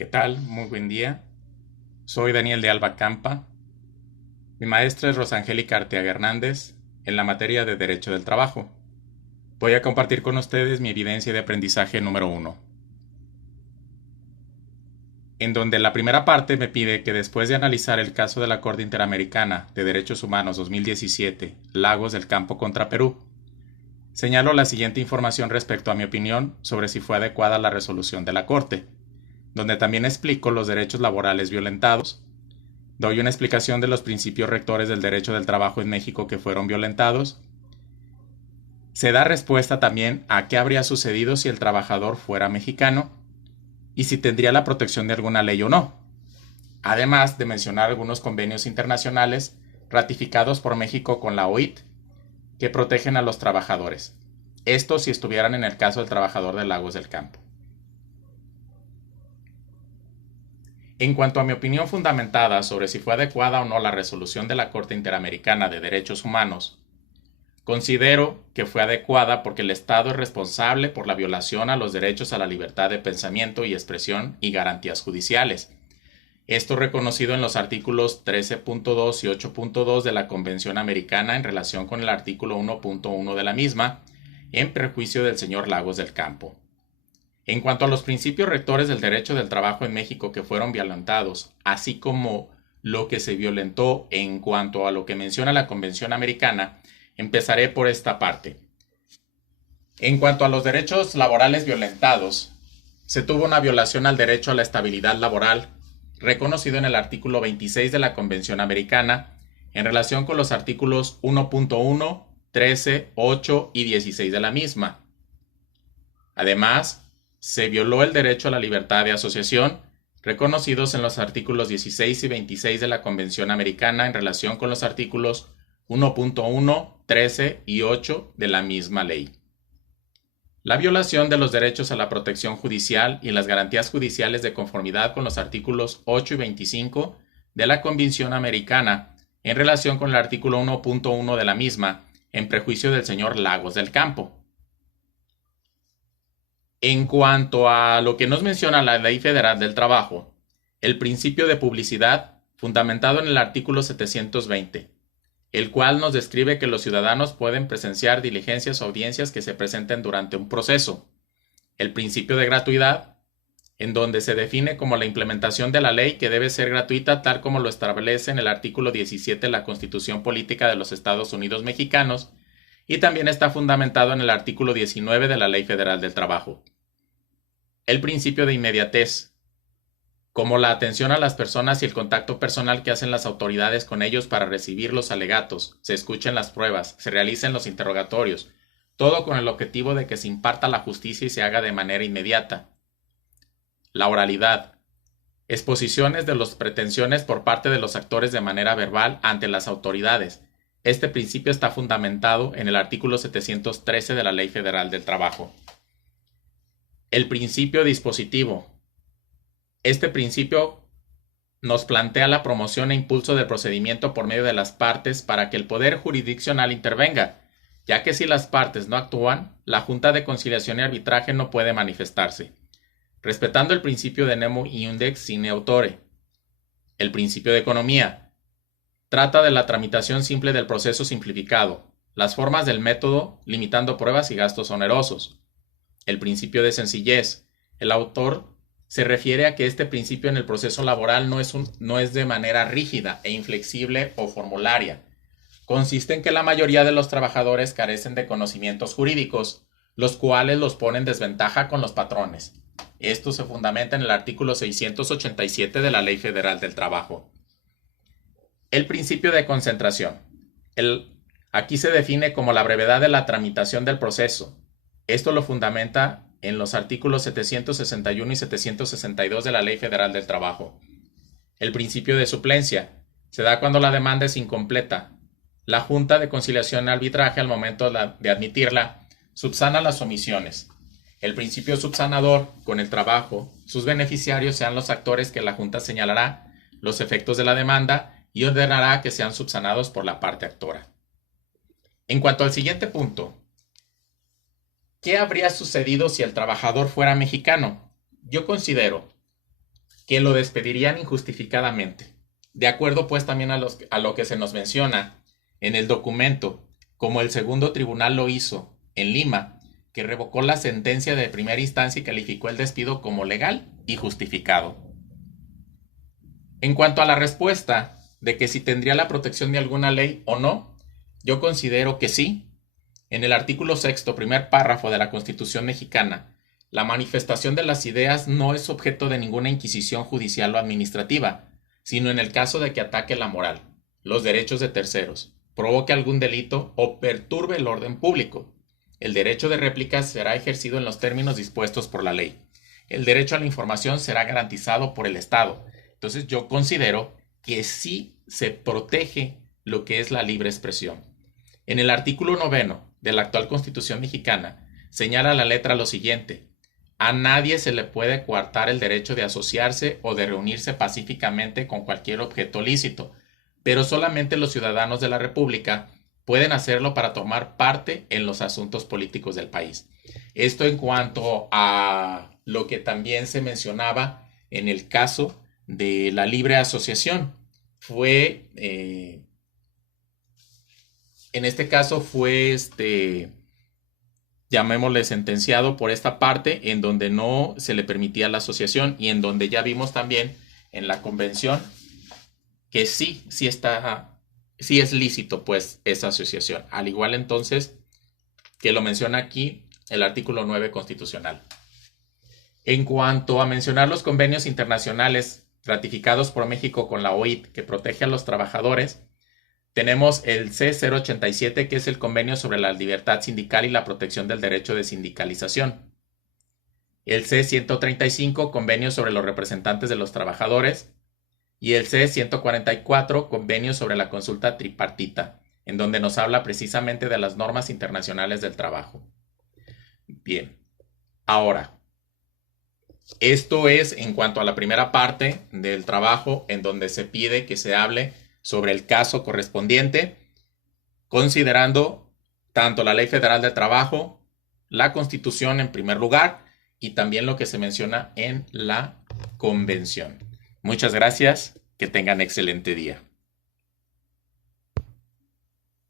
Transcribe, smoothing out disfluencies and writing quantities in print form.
¿Qué tal? Muy buen día. Soy Daniel de Alba Campa. Mi maestra es Rosangélica Arteaga Hernández en la materia de Derecho del Trabajo. Voy a compartir con ustedes mi evidencia de aprendizaje número 1, en donde la primera parte me pide que después de analizar el caso de la Corte Interamericana de Derechos Humanos 2017, Lagos del Campo contra Perú, señalo la siguiente información respecto a mi opinión sobre si fue adecuada la resolución de la Corte, donde también explico los derechos laborales violentados. Doy una explicación de los principios rectores del derecho del trabajo en México que fueron violentados. Se da respuesta también a qué habría sucedido si el trabajador fuera mexicano y si tendría la protección de alguna ley o no. Además de mencionar algunos convenios internacionales ratificados por México con la OIT que protegen a los trabajadores. Esto si estuvieran en el caso del trabajador de Lagos del Campo. En cuanto a mi opinión fundamentada sobre si fue adecuada o no la resolución de la Corte Interamericana de Derechos Humanos, considero que fue adecuada porque el Estado es responsable por la violación a los derechos a la libertad de pensamiento y expresión y garantías judiciales. Esto reconocido en los artículos 13.2 y 8.2 de la Convención Americana en relación con el artículo 1.1 de la misma, en perjuicio del señor Lagos del Campo. En cuanto a los principios rectores del derecho del trabajo en México que fueron violentados, así como lo que se violentó en cuanto a lo que menciona la Convención Americana, empezaré por esta parte. En cuanto a los derechos laborales violentados, se tuvo una violación al derecho a la estabilidad laboral, reconocido en el artículo 26 de la Convención Americana, en relación con los artículos 1.1, 13, 8 y 16 de la misma. Además, se violó el derecho a la libertad de asociación, reconocidos en los artículos 16 y 26 de la Convención Americana en relación con los artículos 1.1, 13 y 8 de la misma ley. La violación de los derechos a la protección judicial y las garantías judiciales de conformidad con los artículos 8 y 25 de la Convención Americana en relación con el artículo 1.1 de la misma, en prejuicio del señor Lagos del Campo. En cuanto a lo que nos menciona la Ley Federal del Trabajo, el principio de publicidad, fundamentado en el artículo 720, el cual nos describe que los ciudadanos pueden presenciar diligencias o audiencias que se presenten durante un proceso. El principio de gratuidad, en donde se define como la implementación de la ley que debe ser gratuita tal como lo establece en el artículo 17 de la Constitución Política de los Estados Unidos Mexicanos, y también está fundamentado en el artículo 19 de la Ley Federal del Trabajo. El principio de inmediatez, como la atención a las personas y el contacto personal que hacen las autoridades con ellos para recibir los alegatos, se escuchen las pruebas, se realicen los interrogatorios, todo con el objetivo de que se imparta la justicia y se haga de manera inmediata. La oralidad, exposiciones de las pretensiones por parte de los actores de manera verbal ante las autoridades. Este principio está fundamentado en el artículo 713 de la Ley Federal del Trabajo. El principio dispositivo. Este principio nos plantea la promoción e impulso del procedimiento por medio de las partes para que el poder jurisdiccional intervenga, ya que si las partes no actúan, la Junta de Conciliación y Arbitraje no puede manifestarse, respetando el principio de nemo iudex sine authore. El principio de economía. Trata de la tramitación simple del proceso simplificado, las formas del método, limitando pruebas y gastos onerosos. El principio de sencillez. El autor se refiere a que este principio en el proceso laboral no es de manera rígida e inflexible o formularia. Consiste en que la mayoría de los trabajadores carecen de conocimientos jurídicos, los cuales los ponen en desventaja con los patrones. Esto se fundamenta en el artículo 687 de la Ley Federal del Trabajo. El principio de concentración. Aquí se define como la brevedad de la tramitación del proceso. Esto lo fundamenta en los artículos 761 y 762 de la Ley Federal del Trabajo. El principio de suplencia. Se da cuando la demanda es incompleta. La Junta de Conciliación y Arbitraje, al momento de admitirla, subsana las omisiones. El principio subsanador, con el trabajo, sus beneficiarios sean los actores que la Junta señalará, los efectos de la demanda y ordenará que sean subsanados por la parte actora. En cuanto al siguiente punto, ¿qué habría sucedido si el trabajador fuera mexicano? Yo considero que lo despedirían injustificadamente. De acuerdo pues también a lo que se nos menciona en el documento, como el segundo tribunal lo hizo en Lima, que revocó la sentencia de primera instancia y calificó el despido como legal y justificado. En cuanto a la respuesta de que si tendría la protección de alguna ley o no, yo considero que sí. En el artículo 6º, primer párrafo de la Constitución mexicana, la manifestación de las ideas no es objeto de ninguna inquisición judicial o administrativa, sino en el caso de que ataque la moral, los derechos de terceros, provoque algún delito o perturbe el orden público. El derecho de réplica será ejercido en los términos dispuestos por la ley. El derecho a la información será garantizado por el Estado. Entonces yo considero que sí se protege lo que es la libre expresión. En el artículo 9 de la actual Constitución mexicana señala la letra lo siguiente: a nadie se le puede coartar el derecho de asociarse o de reunirse pacíficamente con cualquier objeto lícito, pero solamente los ciudadanos de la República pueden hacerlo para tomar parte en los asuntos políticos del país. Esto en cuanto a lo que también se mencionaba en el caso de la libre asociación. En este caso fue llamémosle sentenciado por esta parte en donde no se le permitía la asociación y en donde ya vimos también en la convención que sí es lícito pues esa asociación, al igual entonces que lo menciona aquí el artículo 9 constitucional. En cuanto a mencionar los convenios internacionales ratificados por México con la OIT que protege a los trabajadores, tenemos el C087, que es el convenio sobre la libertad sindical y la protección del derecho de sindicalización. El C135, convenio sobre los representantes de los trabajadores. Y el C144, convenio sobre la consulta tripartita, en donde nos habla precisamente de las normas internacionales del trabajo. Bien, ahora, esto es en cuanto a la primera parte del trabajo, en donde se pide que se hable sobre el caso correspondiente, considerando tanto la Ley Federal del Trabajo, la Constitución en primer lugar y también lo que se menciona en la Convención. Muchas gracias, que tengan excelente día.